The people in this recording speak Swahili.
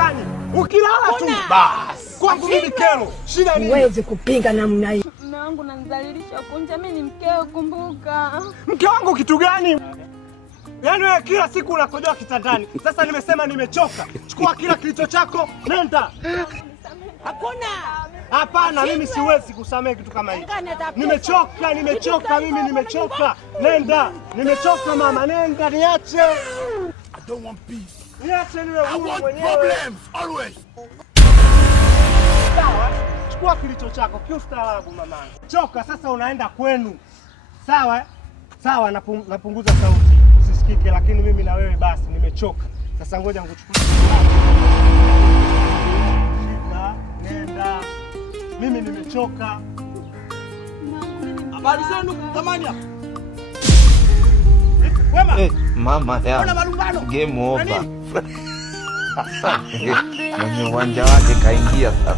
gani? Ukilala tu basi. Kwangu mimi kero. Shida nini? Huwezi kupinga namna hii. Mume wangu nanidhalilisha kunja, mimi ni mkeo, kumbuka. Mke wangu kitu gani? Yaani wewe kila siku unakojoa kitandani. Sasa nimesema nimechoka. Chukua kila kilicho chako, nenda. Hakuna. Hapana, mimi siwezi kusamehe kitu kama hicho. Nimechoka mimi, nimechoka. Nenda. Nimechoka mama, nenda niache. I don't want peace. Niache niwe huru mwenyewe. Problems always. Sawa? Chukua kilicho chako, kiustaarabu mamangu. Choka sasa unaenda kwenu. Sawa? Sawa, napunguza sauti. Usisikike, lakini mimi na wewe basi nimechoka. Sasa ngoja nikuchukue. Shika, nenda. Mimi nimechoka. Habari zenu jamani hapa. Wema. Mama ya. Kuna malumbano. Game over. Mwenye uwanja wake kaingia sasa.